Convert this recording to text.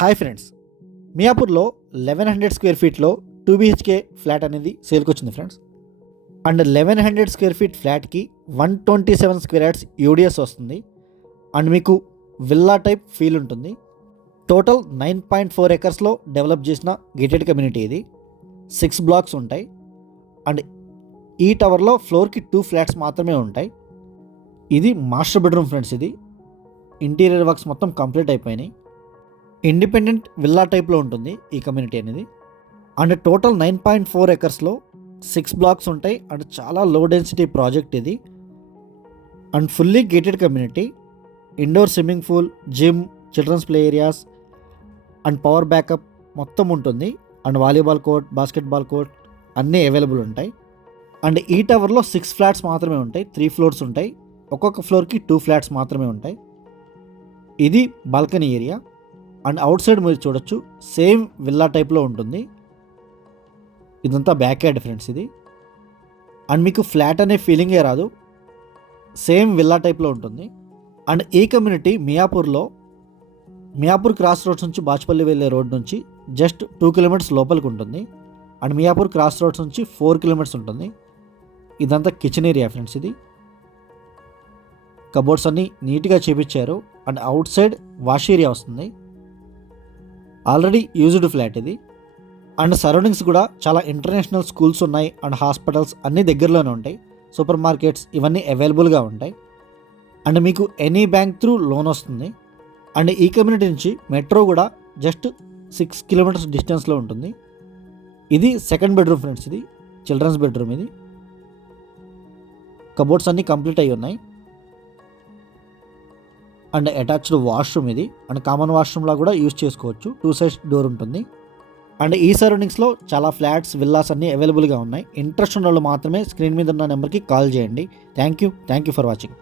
Hi friends, మియాపూర్లో 1100 square ఫీట్లో 2 BHK flat అనేది సేల్కి వచ్చింది ఫ్రెండ్స్. అండ్ 1100 స్క్వేర్ ఫీట్ ఫ్లాట్కి 127 స్క్వేర్ యార్డ్స్ యూడిఎస్ వస్తుంది. అండ్ మీకు విల్లా టైప్ ఫీల్ ఉంటుంది. టోటల్ 9.4 ఎకర్స్లో డెవలప్ చేసిన గేటెడ్ కమ్యూనిటీ ఇది. 6 బ్లాక్స్ ఉంటాయి. అండ్ ఈ టవర్లో ఫ్లోర్కి 2 ఫ్లాట్స్ మాత్రమే ఉంటాయి. ఇది మాస్టర్ బెడ్రూమ్ ఫ్రెండ్స్. ఇది ఇంటీరియర్ వర్క్స్ మొత్తం కంప్లీట్ అయిపోయినాయి. ఇండిపెండెంట్ విల్లా టైప్లో ఉంటుంది ఈ కమ్యూనిటీ అనేది. అండ్ టోటల్ 9.4 ఎకర్స్లో 6 బ్లాక్స్ ఉంటాయి. అండ్ చాలా లో డెన్సిటీ ప్రాజెక్ట్ ఇది. And fully gated community. Indoor swimming pool, gym, children's play areas and power backup మొత్తం ఉంటుంది. And volleyball court, basketball court అన్నీ అవైలబుల్ ఉంటాయి. అండ్ ఈ టవర్లో 6 ఫ్లాట్స్ మాత్రమే ఉంటాయి. 3 ఫ్లోర్స్ ఉంటాయి. ఒక్కొక్క ఫ్లోర్కి 2 ఫ్లాట్స్ మాత్రమే ఉంటాయి. ఇది balcony area. And out side మీరు చూడొచ్చు, సేమ్ విల్లా టైప్లో ఉంటుంది. ఇదంతా బ్యాక్ యార్డ్ ఫ్రెండ్స్ ఇది. అండ్ మీకు ఫ్లాట్ అనే ఫీలింగే రాదు, సేమ్ విల్లా టైప్లో ఉంటుంది. అండ్ ఈ కమ్యూనిటీ మియాపూర్ క్రాస్ రోడ్స్ నుంచి బాచుపల్లి వెళ్ళే రోడ్ నుంచి జస్ట్ 2 కిలోమీటర్స్ లోపలికి ఉంటుంది. అండ్ మియాపూర్ క్రాస్ రోడ్స్ నుంచి 4 కిలోమీటర్స్ ఉంటుంది. ఇదంతా కిచెన్ ఏరియా ఫ్రెండ్స్ ఇది. కబోర్డ్స్ అన్నీ నీట్గా చేపించారు. And outside wash area వస్తుంది. ఆల్రెడీ యూజ్డ్ ఫ్లాట్ ఇది. అండ్ సరౌండింగ్స్ కూడా చాలా ఇంటర్నేషనల్ స్కూల్స్ ఉన్నాయి. అండ్ హాస్పిటల్స్ అన్నీ దగ్గరలోనే ఉంటాయి. సూపర్ మార్కెట్స్ ఇవన్నీ అవైలబుల్గా ఉంటాయి. అండ్ మీకు ఎనీ బ్యాంక్ త్రూ లోన్ వస్తుంది. అండ్ ఈ కమ్యూనిటీ నుంచి మెట్రో కూడా జస్ట్ 6 కిలోమీటర్స్ డిస్టెన్స్లో ఉంటుంది. ఇది సెకండ్ బెడ్రూమ్ ఫ్రెండ్స్. ఇది చిల్డ్రన్స్ బెడ్రూమ్. ఇది కబోర్డ్స్ అన్నీ కంప్లీట్ అయి ఉన్నాయి. అండ్ అటాచ్డ్ వాష్రూమ్ ఇది. అండ్ కామన్ వాష్రూమ్లా కూడా యూజ్ చేసుకోవచ్చు. 2 సైడ్స్ డోర్ ఉంటుంది. అండ్ ఈ సరౌండింగ్స్లో చాలా ఫ్లాట్స్, విల్లాస్ అన్నీ అవైలబుల్గా ఉన్నాయి. ఇంట్రెస్ట్ ఉన్న వాళ్ళు మాత్రమే స్క్రీన్ మీద ఉన్న నెంబర్కి కాల్ చేయండి. Thank you for watching.